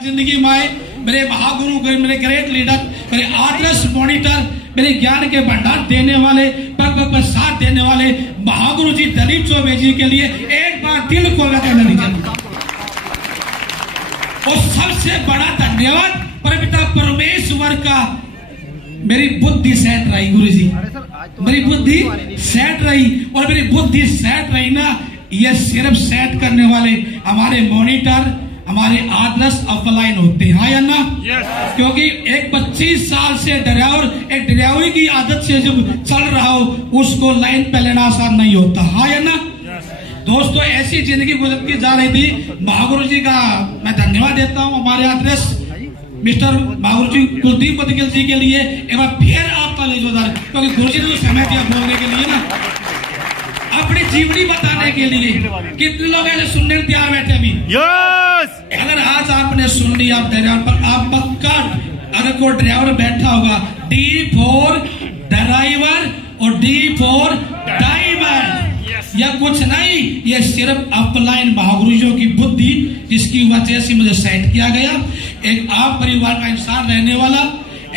जिंदगी में मेरे महागुरु, मेरे ग्रेट लीडर, मेरे आदर्श मॉनिटर, मेरे ज्ञान के भंडार देने वाले, पग पग पर साथ देने वाले महागुरु जी दिलीप चौबे जी के लिए एक बार दिल खोल कर कहना लीजिए। और सबसे बड़ा धन्यवाद परमपिता परमेश्वर का। मेरी बुद्धि सेट रही गुरु जी, मेरी बुद्धि सेट रही, और मेरी बुद्धि सेट रही ना, ये सिर्फ सेट करने वाले हमारे मॉनिटर, हमारे आदर्श अपलाइन होते हैं, हाँ या ना? क्योंकि एक 25 साल से ड्राइवर, एक ड्राइवरी की आदत से जब चल रहा हो, उसको लाइन पे लेना आसान नहीं होता, हाँ या ना? दोस्तों, ऐसी जिंदगी गुजरती जा रही थी। महागुरु जी का मैं धन्यवाद देता हूँ, हमारे आदर्श मिस्टर महागुरु जी कुलदीप पदगिल जी के लिए एक बार फिर आपका जोरदार, क्योंकि गुरु जी ने समय दिया बोलने के लिए ना, अपनी जीवनी बताने के लिए। कितने लोग ऐसे सुनने को तैयार बैठे अभी? अगर आज आपने सुन लिया, आप ड्राइवर पर आप पक्का, अगर कोई ड्राइवर बैठा होगा, डी फॉर ड्राइवर और डी फॉर डाइवर, या कुछ नहीं, ये सिर्फ अपलाइन महागुरुजों की बुद्धि, जिसकी वजह से मुझे सेट किया गया। एक आप परिवार का इंसान रहने वाला,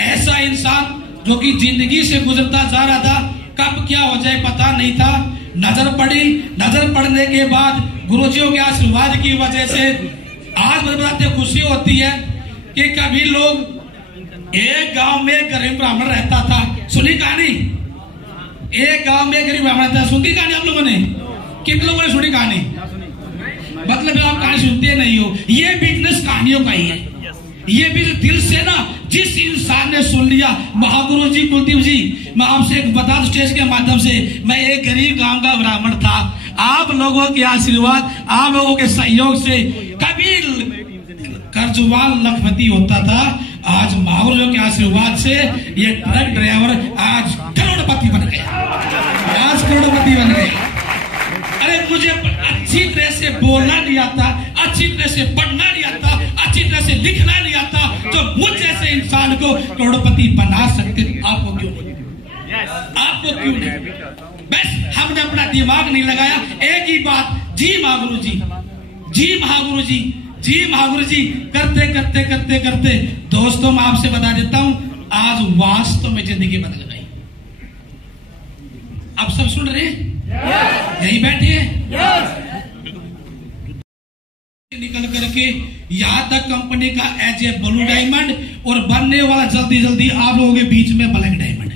ऐसा इंसान जो कि जिंदगी से गुजरता जा रहा था, कब क्या हो जाए पता नहीं था। नजर पड़ी, नजर पड़ने के बाद गुरुजियों के आशीर्वाद की वजह से आज मुझे बताते खुशी होती है कि कभी लोग, एक गांव में गरीब ब्राह्मण रहता था, सुनी कहानी? एक गांव में गरीब ब्राह्मण रहता, सुनती कहानी आप लोगों ने? कितने लोगों ने सुनी कहानी? मतलब आप कहानी सुनते नहीं हो, ये बिजनेस कहानियों का ही है। ये भी दिल से ना, जिस इंसान ने सुन लिया, महागुरु जी कुलदीप जी, मैं आपसे एक बता दूं स्टेज के माध्यम से, मैं एक गरीब गांव का ब्राह्मण था। आप लोगों के आशीर्वाद, आप लोगों के सहयोग से कभी कर्जवान लखपति होता था, आज महागुरु के आशीर्वाद से ये ट्रक ड्राइवर आज करोड़पति बन गया, आज करोड़पति बन गया। अरे मुझे अच्छी तरह से बोलना नहीं आता, अच्छी तरह से पढ़ना नहीं आता, अच्छी तरह से लिखना नहीं आता, तो मुझ जैसे इंसान को करोड़पति बना सकते, आपको क्यों नहीं? आपको क्यों नहीं? बस हमने अपना दिमाग नहीं लगाया। एक ही बात, जी महागुरु जी, जी महागुरु जी, जी महागुरु जी करते करते करते करते, दोस्तों मैं आपसे बता देता हूं, आज वास्तव में जिंदगी बदल गई। आप सब सुन रहे हैं? यही बैठे हैं? निकल करके यहां तक कंपनी का एज ए ब्लू डायमंड, और बनने वाला जल्दी जल्दी आप लोगों के बीच में ब्लैक डायमंड।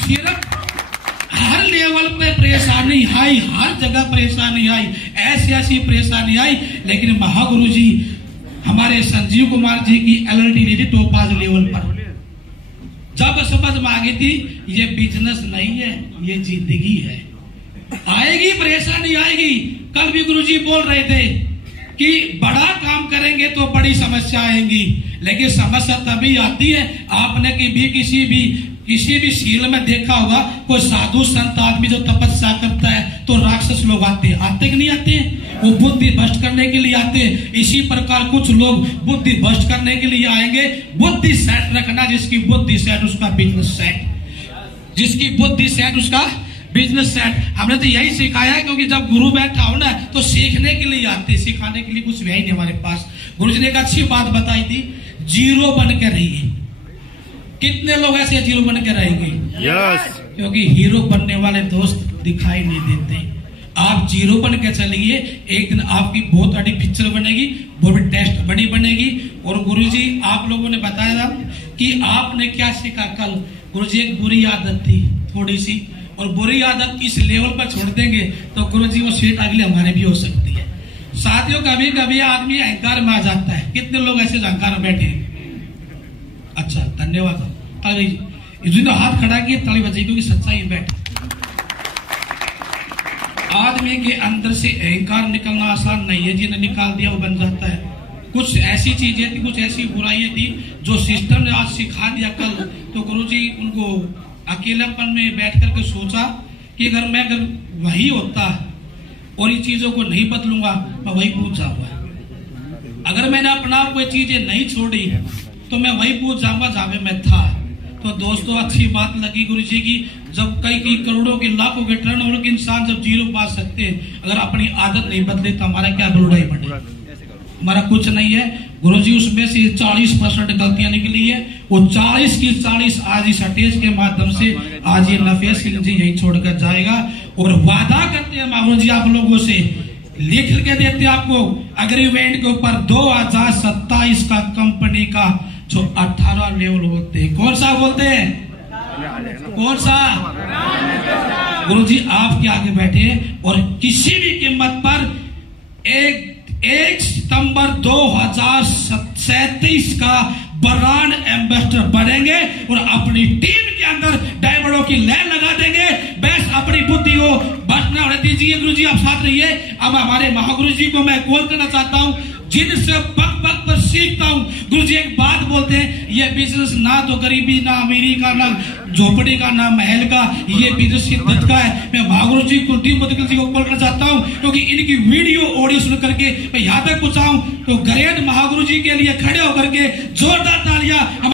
सिर्फ हर लेवल पे परेशानी आई, हर जगह परेशानी आई, ऐसी ऐसी परेशानी आई, लेकिन महागुरु जी हमारे संजीव कुमार जी की एलर्टी ली थी टोपाज लेवल पर। जब समझ में आ गई थी, ये बिजनेस नहीं है, ये जिंदगी है। आएगी परेशानी, आएगी। कल भी गुरुजी बोल रहे थे कि बड़ा काम करेंगे तो बड़ी समस्या आएंगी, लेकिन समस्या तभी आती है, आपने किसी भी सील में देखा होगा, कोई साधु संत आदमी जो तपस्या करता है तो राक्षस लोग आते कि नहीं आते? वो बुद्धि भ्रष्ट करने के लिए आते हैं। इसी प्रकार कुछ लोग बुद्धि भ्रष्ट करने के लिए आएंगे। बुद्धि सेट रखना, जिसकी बुद्धि सेट उसका बिजनेस सेट, जिसकी बुद्धि सेट उसका बिजनेस सेट। हमने तो यही सिखाया है, क्योंकि जब गुरु बैठा हो ना, तो सीखने के लिए आते, सिखाने के लिए कुछ भी नहीं हमारे पास। गुरु जी ने एक अच्छी बात बताई थी, जीरो बन के रहिए। कितने लोग ऐसे जीरो बन के रहेंगे? क्योंकि हीरो बनने वाले दोस्त दिखाई नहीं देते। आप जीरो बन के चलिए, एक दिन आपकी बहुत बड़ी पिक्चर बनेगी, बहुत बड़ी टेस्ट बड़ी बनेगी। और गुरुजी आप लोगों ने बताया था कि आपने क्या सीखा कल। गुरुजी एक बुरी आदत थी थोड़ी सी, और बुरी आदत इस लेवल पर छोड़ देंगे तो गुरुजी वो सीट अगले हमारे भी हो सकती है। साथियों, कभी कभी आदमी अहंकार में आ जाता है। कितने लोग ऐसे अहंकार में बैठे हैं? अच्छा, धन्यवाद। तो हाथ खड़ा किए, ताली बजाई, क्योंकि सच्चाई बैठ। आदमी के अंदर से अहंकार निकलना आसान नहीं है, जिन्हें निकाल दिया वो बन जाता है। कुछ ऐसी चीजें थी, कुछ ऐसी बुराइयां थी जो सिस्टम ने आज सिखा दिया कल, तो गुरुजी उनको अकेलापन में बैठ करके सोचा कि अगर वही होता और इन चीजों को नहीं बदलूंगा, मैं वही पूछ जाऊंगा। अगर मैंने अपना कोई चीजें नहीं छोड़ी तो मैं वही पूछ जाऊंगा जहां पे मैं था। तो दोस्तों, अच्छी बात लगी गुरु जी की, जब कई करोड़ों के लाखों के टर्नओवर के इंसान जब जीरो पा सकते हैं, अगर अपनी आदत नहीं बदले तो हमारा क्या ब्लू डायमंड है? हमारा कुछ नहीं है गुरुजी। उसमें से 40% गलतियां निकली है, वो 40 की 40 आज इस स्टेज के माध्यम से आज ये नफेस सिंह जी यही छोड़कर जाएगा। और वादा करते हैं महागुरु जी आप लोगों से, लिख के देते आपको अग्रीमेंट के ऊपर 2027 का कंपनी का जो 18 लेवल बोलते हैं, कौन सा बोलते हैं, कौन सा? गुरुजी आपके आगे बैठे और किसी भी कीमत पर 1 सितंबर 2037 का ब्रांड एम्बेसडर बनेंगे और अपनी टीम के अंदर डायमंडों की लैन लगा देंगे। बस अपनी बुद्धि को बचना होने दीजिए। गुरुजी आप साथ रहिए। अब हमारे महागुरु जी को मैं कॉल करना चाहता हूं, जिनसे पग पग पर सीखता हूं। गुरुजी एक बात बोलते हैं, ये बिजनेस ना तो गरीबी, ना अमीरी का, ना झोपड़ी का, ना महल का, ये बिजनेस शिद्दत का है। मैं महागुरु जी कुलदीप मुदगल जी को कॉल करना चाहता हूं, क्योंकि इनकी वीडियो ऑडियो सुन करके मैं यहाँ तक पहुंचाऊं तो ग्रेट महागुरु जी के लिए खड़े होकर के जोरदार तालियां